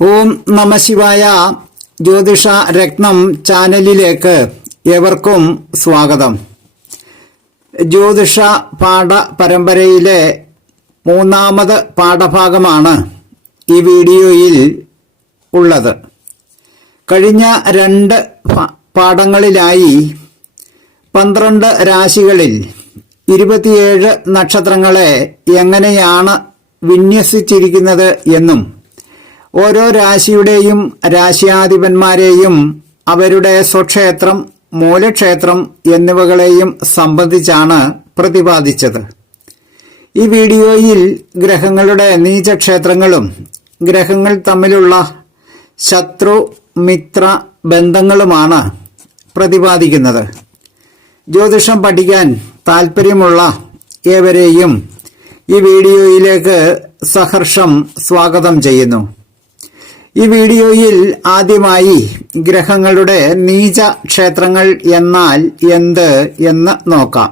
ഓം നമഃശിവായ. ജ്യോതിഷ രത്നം ചാനലിലേക്ക് ഏവർക്കും സ്വാഗതം. ജ്യോതിഷ പാഠ പരമ്പരയിലെ മൂന്നാമത് പാഠഭാഗമാണ് ഈ വീഡിയോയിൽ ഉള്ളത്. കഴിഞ്ഞ രണ്ട് പാഠങ്ങളിലായി 12 രാശികളിൽ 27 നക്ഷത്രങ്ങളെ എങ്ങനെയാണ് വിന്യസിച്ചിരിക്കുന്നത് എന്നും ഓരോ രാശിയുടെയും രാശ്യാധിപന്മാരെയും അവരുടെ സ്വക്ഷേത്രം, മൂലക്ഷേത്രം എന്നിവകളെയും സംബന്ധിച്ചാണ് പ്രതിപാദിച്ചത്. ഈ വീഡിയോയിൽ ഗ്രഹങ്ങളുടെ നീചക്ഷേത്രങ്ങളും ഗ്രഹങ്ങൾ തമ്മിലുള്ള ശത്രു മിത്ര ബന്ധങ്ങളുമാണ് പ്രതിപാദിക്കുന്നത്. ജ്യോതിഷം പഠിക്കാൻ താൽപ്പര്യമുള്ള ഏവരെയും ഈ വീഡിയോയിലേക്ക് സഹർഷം സ്വാഗതം ചെയ്യുന്നു. ഈ വീഡിയോയിൽ ആദ്യമായി ഗ്രഹങ്ങളുടെ നീച ക്ഷേത്രങ്ങൾ എന്നാൽ എന്ത് എന്ന് നോക്കാം.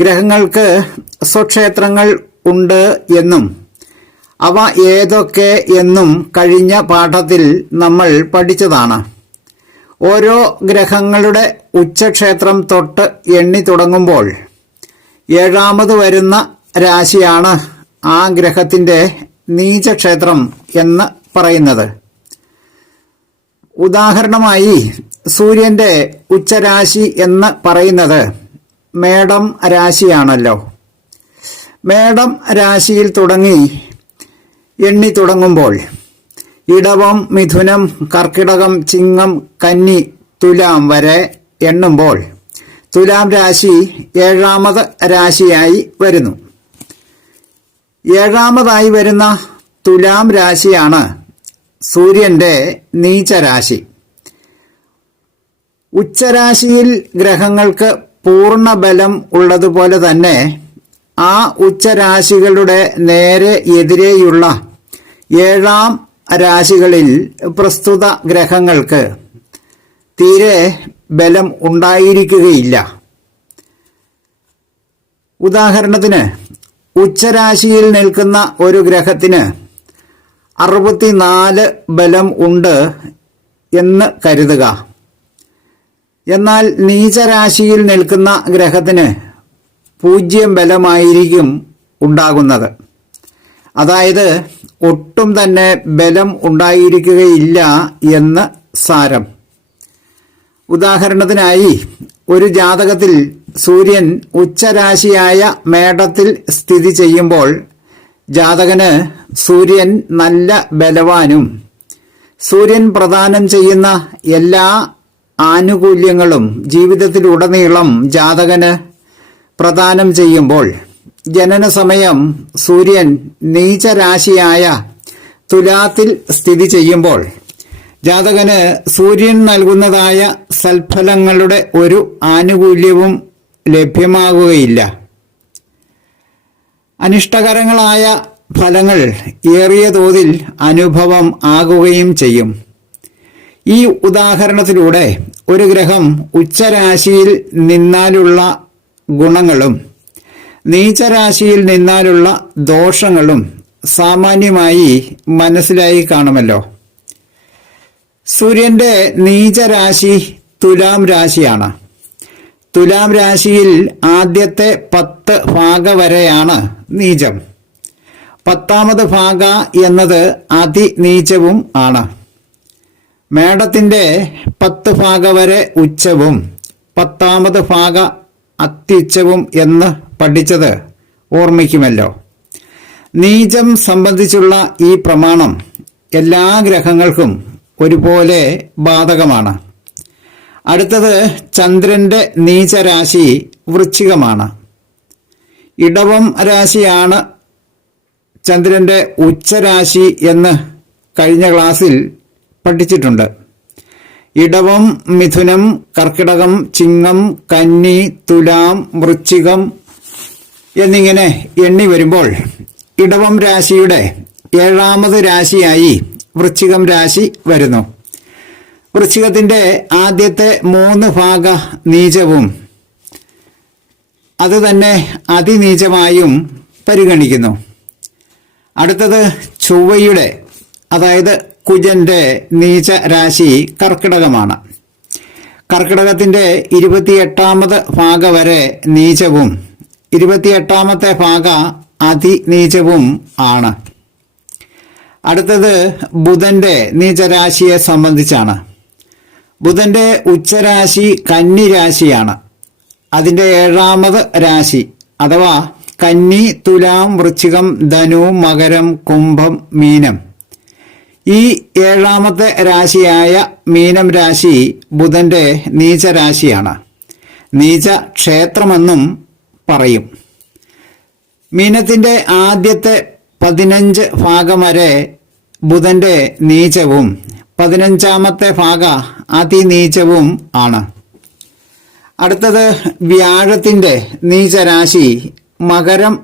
ഗ്രഹങ്ങൾക്ക് സ്വക്ഷേത്രങ്ങൾ ഉണ്ട് എന്നും അവ ഏതൊക്കെ എന്നും കഴിഞ്ഞ പാഠത്തിൽ നമ്മൾ പഠിച്ചതാണ്. ഓരോ ഗ്രഹങ്ങളുടെ ഉച്ചക്ഷേത്രം തൊട്ട് എണ്ണി തുടങ്ങുമ്പോൾ 7ാമത് വരുന്ന രാശിയാണ് ആ ഗ്രഹത്തിന്റെ നീചക്ഷേത്രം എന്ന് പറയുന്നത്. ഉദാഹരണമായി സൂര്യന്റെ ഉച്ചരാശി എന്ന് പറയുന്നത് മേടം രാശിയാണല്ലോ. മേടം രാശിയിൽ തുടങ്ങി എണ്ണി തുടങ്ങുമ്പോൾ ഇടവം, മിഥുനം, കർക്കിടകം, ചിങ്ങം, കന്നി, തുലാം വരെ എണ്ണുമ്പോൾ തുലാം രാശി 7ാമത് രാശിയായി വരുന്നു. 7ാമതായി വരുന്ന തുലാം രാശിയാണ് സൂര്യന്റെ നീചരാശി. ഉച്ചരാശിയിൽ ഗ്രഹങ്ങൾക്ക് പൂർണ്ണ ബലം ഉള്ളതുപോലെ തന്നെ ആ ഉച്ചരാശികളുടെ നേരെ എതിരെയുള്ള 7ാം രാശികളിൽ പ്രസ്തുത ഗ്രഹങ്ങൾക്ക് തീരെ ബലം ഉണ്ടായിരിക്കുകയില്ല. ഉദാഹരണത്തിന് ഉച്ചരാശിയിൽ നിൽക്കുന്ന ഒരു ഗ്രഹത്തിന് 64 ബലം ഉണ്ട് എന്ന് കരുതുക. എന്നാൽ നീചരാശിയിൽ നിൽക്കുന്ന ഗ്രഹത്തിന് 0 ബലമായിരിക്കും ഉണ്ടാകുന്നത്. അതായത് ഒട്ടും തന്നെ ബലം ഉണ്ടായിരിക്കുകയില്ല എന്ന് സാരം. ഉദാഹരണത്തിനായി ഒരു ജാതകത്തിൽ സൂര്യൻ ഉച്ചരാശിയായ മേടത്തിൽ സ്ഥിതി ചെയ്യുമ്പോൾ ജാതകന് സൂര്യൻ നല്ല ബലവാനും സൂര്യൻ പ്രദാനം ചെയ്യുന്ന എല്ലാ ആനുകൂല്യങ്ങളും ജീവിതത്തിലുടനീളം ജാതകന് പ്രദാനം ചെയ്യുമ്പോൾ ജനന സമയം സൂര്യൻ നീചരാശിയായ തുലാത്തിൽ സ്ഥിതി ചെയ്യുമ്പോൾ ജാതകന് സൂര്യൻ നൽകുന്നതായ സൽഫലങ്ങളുടെ ഒരു ആനുകൂല്യവും ലഭ്യമാകുകയില്ല. അനിഷ്ടകരങ്ങളായ ഫലങ്ങൾ ഏറിയ തോതിൽ അനുഭവം ആകുകയും ചെയ്യും. ഈ ഉദാഹരണത്തിലൂടെ ഒരു ഗ്രഹം ഉച്ചരാശിയിൽ നിന്നാലുള്ള ഗുണങ്ങളും നീചരാശിയിൽ നിന്നാലുള്ള ദോഷങ്ങളും സാമാന്യമായി മനസ്സിലായി കാണുമല്ലോ. സൂര്യന്റെ നീചരാശി തുലാം രാശിയാണ്. തുലാം രാശിയിൽ ആദ്യത്തെ 10 ഭാഗ വരെയാണ് നീചം. 10ാമത് ഭാഗ എന്നത് അതിനീചവും ആണ്. മേടത്തിന്റെ 10 ഭാഗ വരെ ഉച്ചവും 10ാമത് ഭാഗ അത്യുച്ചവും എന്ന് പഠിച്ചത് ഓർമ്മിക്കുമല്ലോ. നീചം സംബന്ധിച്ചുള്ള ഈ പ്രമാണം എല്ലാ ഗ്രഹങ്ങൾക്കും ഒരുപോലെ ബാധകമാണ്. അടുത്തത് ചന്ദ്രന്റെ നീചരാശി വൃശ്ചികമാണ്. ഇടവം രാശിയാണ് ചന്ദ്രന്റെ ഉച്ചരാശി എന്ന് കഴിഞ്ഞ ക്ലാസ്സിൽ പഠിച്ചിട്ടുണ്ട്. ഇടവം, മിഥുനം, കർക്കിടകം, ചിങ്ങം, കന്നി, തുലാം, വൃശ്ചികം എന്നിങ്ങനെ എണ്ണി വരുമ്പോൾ ഇടവം രാശിയുടെ 7ാമത് രാശിയായി വൃശ്ചികം രാശി വരുന്നു. വൃശ്ചികത്തിന്റെ ആദ്യത്തെ 3 ഭാഗ നീചവും അത് തന്നെ അതിനീചമായും പരിഗണിക്കുന്നു. അടുത്തത് ചൊവ്വയുടെ അതായത് കുജന്റെ നീച രാശി കർക്കിടകമാണ്. കർക്കിടകത്തിന്റെ 28ാമത് ഭാഗ വരെ നീചവും 28ാമത്തെ ഭാഗ അതിനീചവും ആണ്. അടുത്തത് ബുധന്റെ നീചരാശിയെ സംബന്ധിച്ചാണ്. ബുധന്റെ ഉച്ചരാശി കന്നി രാശിയാണ്. അതിന്റെ 7ാമത് രാശി അഥവാ കന്നി, തുലാം, വൃശ്ചികം, ധനു, മകരം, കുംഭം, മീനം. ഈ 7ാമത്തെ രാശിയായ മീനം രാശി ബുധന്റെ നീചരാശിയാണ്. നീച ക്ഷേത്രമെന്നും പറയും. മീനത്തിന്റെ ആദ്യത്തെ 15 ഭാഗം വരെ ബുധന്റെ നീചവും 15ാമത്തെ ഭാഗ അതിനീചവും ആണ്. അടുത്തത് വ്യാഴത്തിന്റെ നീചരാശി മകരം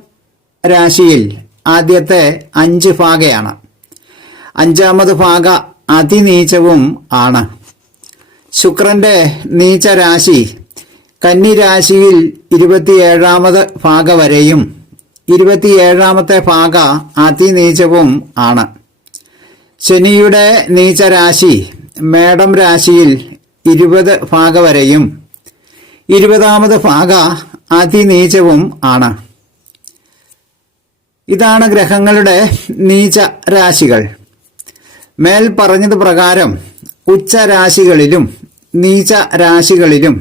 രാശിയിൽ ആദ്യത്തെ 5 ഭാഗയാണ്. 5ാമത് ഭാഗ അതിനീചവും ആണ്. ശുക്രന്റെ നീചരാശി കന്നി രാശിയിൽ 27ാമത് ഭാഗ വരെയും 27ാമത്തെ ഭാഗ അതിനീചവും ആണ്. ശനിയുടെ നീചരാശി മേടം രാശിയിൽ 20 ഭാഗ വരെയും 20ാമത് ഭാഗ അതിനീചവും ആണ്. ഇതാണ് ഗ്രഹങ്ങളുടെ നീച രാശികൾ. മേൽ പറഞ്ഞത് പ്രകാരം ഉച്ചരാശികളിലും നീച രാശികളിലും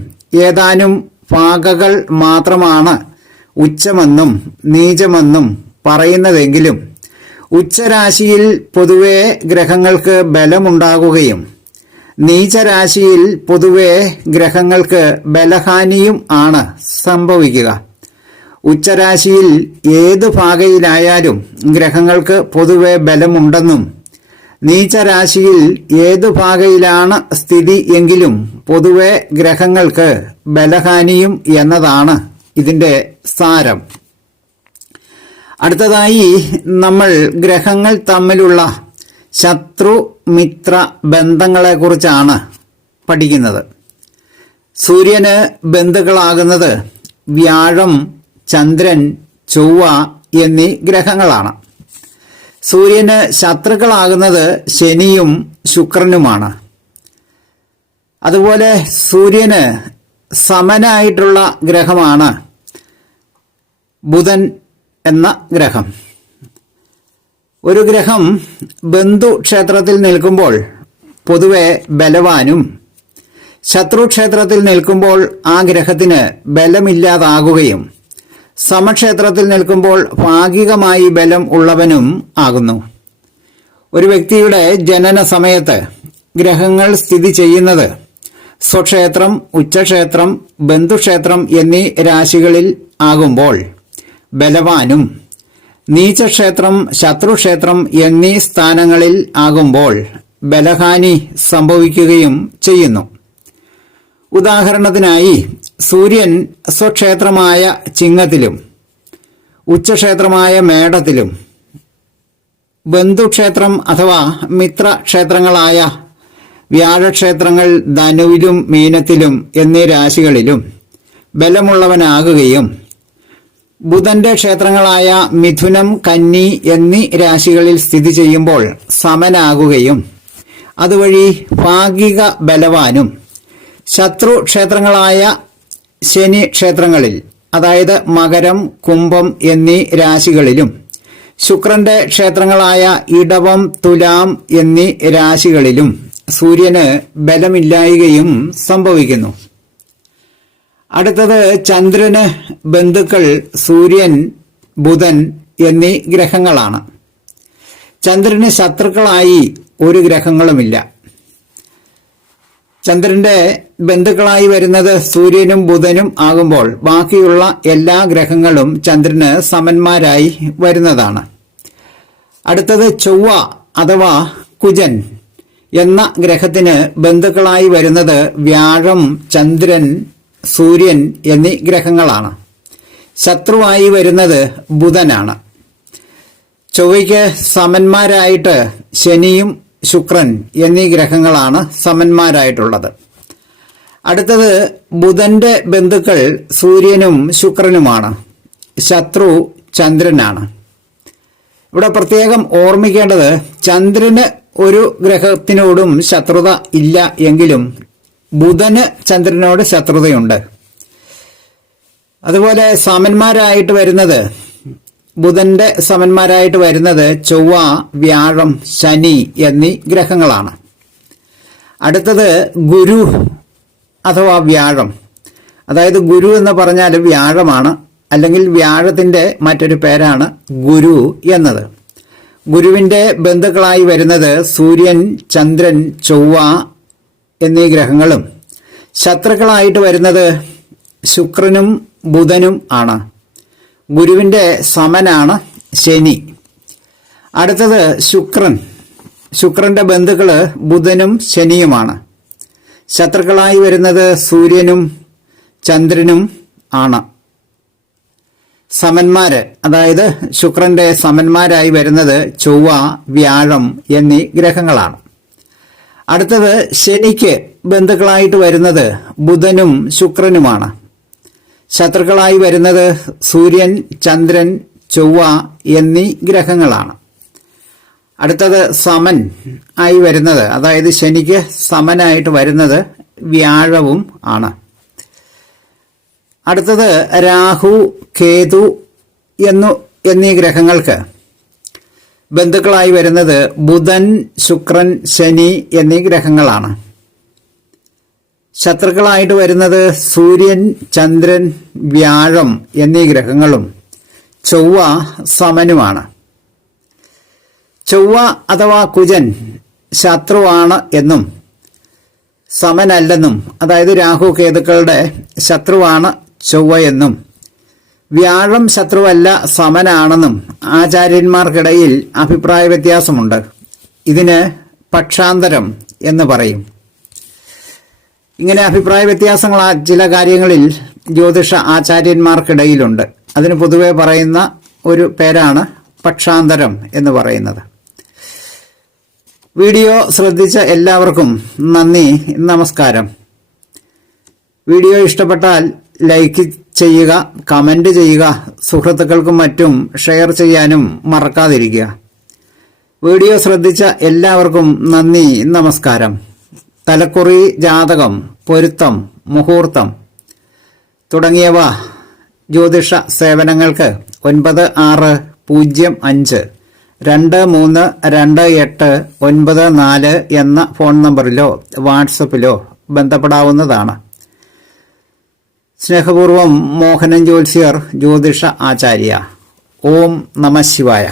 ഏതാനും ഭാഗകൾ മാത്രമാണ് ഉച്ചമെന്നും നീചമെന്നും പറയുന്നതെങ്കിലും ഉച്ചരാശിയിൽ പൊതുവെ ഗ്രഹങ്ങൾക്ക് ബലമുണ്ടാകുകയും നീചരാശിയിൽ പൊതുവെ ഗ്രഹങ്ങൾക്ക് ബലഹാനിയും ആണ് സംഭവിക്കുക. ഉച്ചരാശിയിൽ ഏതു ഭാഗയിലായാലും ഗ്രഹങ്ങൾക്ക് പൊതുവെ ബലമുണ്ടെന്നും നീചരാശിയിൽ ഏതു ഭാഗയിലാണ് സ്ഥിതി എങ്കിലും പൊതുവെ ഗ്രഹങ്ങൾക്ക് ബലഹാനിയും എന്നതാണ് ഇതിന്റെ സാരം. അടുത്തതായി നമ്മൾ ഗ്രഹങ്ങൾ തമ്മിലുള്ള ശത്രു മിത്ര ബന്ധങ്ങളെക്കുറിച്ചാണ് പഠിക്കുന്നത്. സൂര്യന് ബന്ധുക്കളാകുന്നത് വ്യാഴം, ചന്ദ്രൻ, ചൊവ്വ എന്നീ ഗ്രഹങ്ങളാണ്. സൂര്യന് ശത്രുക്കളാകുന്നത് ശനിയും ശുക്രനുമാണ്. അതുപോലെ സൂര്യന് സമനായിട്ടുള്ള ഗ്രഹമാണ് ബുധൻ എന്ന ഗ്രഹം. ഒരു ഗ്രഹം ബന്ധുക്ഷേത്രത്തിൽ നിൽക്കുമ്പോൾ പൊതുവെ ബലവാനും ശത്രുക്ഷേത്രത്തിൽ നിൽക്കുമ്പോൾ ആ ഗ്രഹത്തിന് ബലമില്ലാതാകുകയും സമക്ഷേത്രത്തിൽ നിൽക്കുമ്പോൾ ഭാഗികമായി ബലം ഉള്ളവനും ആകുന്നു. ഒരു വ്യക്തിയുടെ ജനന സമയത്ത് ഗ്രഹങ്ങൾ സ്ഥിതി ചെയ്യുന്നത് സ്വക്ഷേത്രം, ഉച്ചക്ഷേത്രം, ബന്ധുക്ഷേത്രം എന്നീ രാശികളിൽ ആകുമ്പോൾ ബലവാനും നീചക്ഷേത്രം, ശത്രുക്ഷേത്രം എന്നീ സ്ഥാനങ്ങളിൽ ആകുമ്പോൾ ബലഹാനി സംഭവിക്കുകയും ചെയ്യുന്നു. ഉദാഹരണത്തിനായി സൂര്യൻ സ്വക്ഷേത്രമായ ചിങ്ങത്തിലും ഉച്ചക്ഷേത്രമായ മേടത്തിലും ബന്ധുക്ഷേത്രം അഥവാ മിത്രക്ഷേത്രങ്ങളായ വ്യാഴക്ഷേത്രങ്ങൾ ധനുവിലും മീനത്തിലും എന്നീ രാശികളിലും ബലമുള്ളവനാകുകയും ബുധന്റെ ക്ഷേത്രങ്ങളായ മിഥുനം, കന്നി എന്നീ രാശികളിൽ സ്ഥിതി ചെയ്യുമ്പോൾ സമനാകുകയും അതുവഴി ഭാഗിക ബലവാനും ശത്രു ക്ഷേത്രങ്ങളായ ശനി ക്ഷേത്രങ്ങളിൽ അതായത് മകരം, കുംഭം എന്നീ രാശികളിലും ശുക്രന്റെ ക്ഷേത്രങ്ങളായ ഇടവം, തുലാം എന്നീ രാശികളിലും സൂര്യന് ബലമില്ലായ്കയും സംഭവിക്കുന്നു. അടുത്തത് ചന്ദ്രന് ബന്ധുക്കൾ സൂര്യൻ, ബുധൻ എന്നീ ഗ്രഹങ്ങളാണ്. ചന്ദ്രന് ശത്രുക്കളായി ഒരു ഗ്രഹങ്ങളുമില്ല. ചന്ദ്രന്റെ ബന്ധുക്കളായി വരുന്നത് സൂര്യനും ബുധനും ആകുമ്പോൾ ബാക്കിയുള്ള എല്ലാ ഗ്രഹങ്ങളും ചന്ദ്രന് സമന്മാരായി വരുന്നതാണ്. അടുത്തത് ചൊവ്വ അഥവാ കുജൻ എന്ന ഗ്രഹത്തിന് ബന്ധുക്കളായി വരുന്നത് വ്യാഴം, ചന്ദ്രൻ, സൂര്യൻ എന്നീ ഗ്രഹങ്ങളാണ്. ശത്രുവായി വരുന്നത് ബുധനാണ്. ചൊവ്വയ്ക്ക് സമന്മാരായിട്ട് ശനിയും ശുക്രൻ എന്നീ ഗ്രഹങ്ങളാണ് സമന്മാരായിട്ടുള്ളത്. അടുത്തത് ബുധന്റെ ബന്ധുക്കൾ സൂര്യനും ശുക്രനുമാണ്. ശത്രു ചന്ദ്രനാണ്. ഇവിടെ പ്രത്യേകം ഓർമ്മിക്കേണ്ടത് ചന്ദ്രന് ഒരു ഗ്രഹത്തിനോടും ശത്രുത ഇല്ല എങ്കിലും ബുധന് ചന്ദ്രനോട് ശത്രുതയുണ്ട്. അതുപോലെ സമന്മാരായിട്ട് വരുന്നത്, ബുധന്റെ സമന്മാരായിട്ട് വരുന്നത് ചൊവ്വ, വ്യാഴം, ശനി എന്നീ ഗ്രഹങ്ങളാണ്. അടുത്തത് ഗുരു അഥവാ വ്യാഴം. അതായത് ഗുരു എന്ന് പറഞ്ഞാൽ വ്യാഴമാണ്, അല്ലെങ്കിൽ വ്യാഴത്തിന്റെ മറ്റൊരു പേരാണ് ഗുരു എന്നത്. ഗുരുവിന്റെ ബന്ധുക്കളായി വരുന്നത് സൂര്യൻ, ചന്ദ്രൻ, ചൊവ്വ എന്നീ ഗ്രഹങ്ങളും ശത്രുക്കളായിട്ട് വരുന്നത് ശുക്രനും ബുധനും ആണ്. ഗുരുവിന്റെ സമനാണ് ശനി. അടുത്തത് ശുക്രൻ. ശുക്രന്റെ ബന്ധുക്കള് ബുധനും ശനിയുമാണ്. ശത്രുക്കളായി വരുന്നത് സൂര്യനും ചന്ദ്രനും ആണ്. സമന്മാര്, അതായത് ശുക്രന്റെ സമന്മാരായി വരുന്നത് ചൊവ്വ, വ്യാഴം എന്നീ ഗ്രഹങ്ങളാണ്. അടുത്തത് ശനിക്ക് ബന്ധുക്കളായിട്ട് വരുന്നത് ബുധനും ശുക്രനുമാണ്. ശത്രുക്കളായി വരുന്നത് സൂര്യൻ, ചന്ദ്രൻ, ചൊവ്വ എന്നീ ഗ്രഹങ്ങളാണ്. അടുത്തത് സമൻ ആയി വരുന്നത്, അതായത് ശനിക്ക് സമനായിട്ട് വരുന്നത് വ്യാഴവും ആണ്. അടുത്തത് രാഹു, കേതു എന്നീ ഗ്രഹങ്ങൾക്ക് ബന്ധുക്കളായി വരുന്നത് ബുധൻ, ശുക്രൻ, ശനി എന്നീ ഗ്രഹങ്ങളാണ്. ശത്രുക്കളായിട്ട് വരുന്നത് സൂര്യൻ, ചന്ദ്രൻ, വ്യാഴം എന്നീ ഗ്രഹങ്ങളും ചൊവ്വ സമനുമാണ്. ചൊവ്വ അഥവാ കുജൻ ശത്രുവാണ് എന്നും സമനല്ലെന്നും, അതായത് രാഹു കേതുക്കളുടെ ശത്രുവാണ് ചൊവ്വ എന്നും, വ്യാഴം ശത്രുവല്ല സമനാണെന്നും ആചാര്യന്മാർക്കിടയിൽ അഭിപ്രായ വ്യത്യാസമുണ്ട്. ഇതിന് പക്ഷാന്തരം എന്ന് പറയും. ഇങ്ങനെ അഭിപ്രായ വ്യത്യാസങ്ങൾ ചില കാര്യങ്ങളിൽ ജ്യോതിഷ ആചാര്യന്മാർക്കിടയിലുണ്ട്. അതിന് പൊതുവെ പറയുന്ന ഒരു പേരാണ് പക്ഷാന്തരം എന്ന് പറയുന്നത്. വീഡിയോ ശ്രദ്ധിച്ച എല്ലാവർക്കും നന്ദി, നമസ്കാരം. വീഡിയോ ഇഷ്ടപ്പെട്ടാൽ ലൈക്ക് ചെയ്യുക, കമന്റ് ചെയ്യുക, സുഹൃത്തുക്കൾക്കും മറ്റും ഷെയർ ചെയ്യാനും മറക്കാതിരിക്കുക. വീഡിയോ ശ്രദ്ധിച്ച എല്ലാവർക്കും നന്ദി, നമസ്കാരം. തലക്കുറി, ജാതകം, പൊരുത്തം, മുഹൂർത്തം തുടങ്ങിയവ ജ്യോതിഷ സേവനങ്ങൾക്ക് 9650232894 എന്ന ഫോൺ നമ്പറിലോ വാട്സപ്പിലോ ബന്ധപ്പെടാവുന്നതാണ്. സ്നേഹപൂർവം മോഹനൻ ജ്യോത്സ്യർ, ജ്യോതിഷ ആചാര്യ. ഓം നമഃ ശിവായ.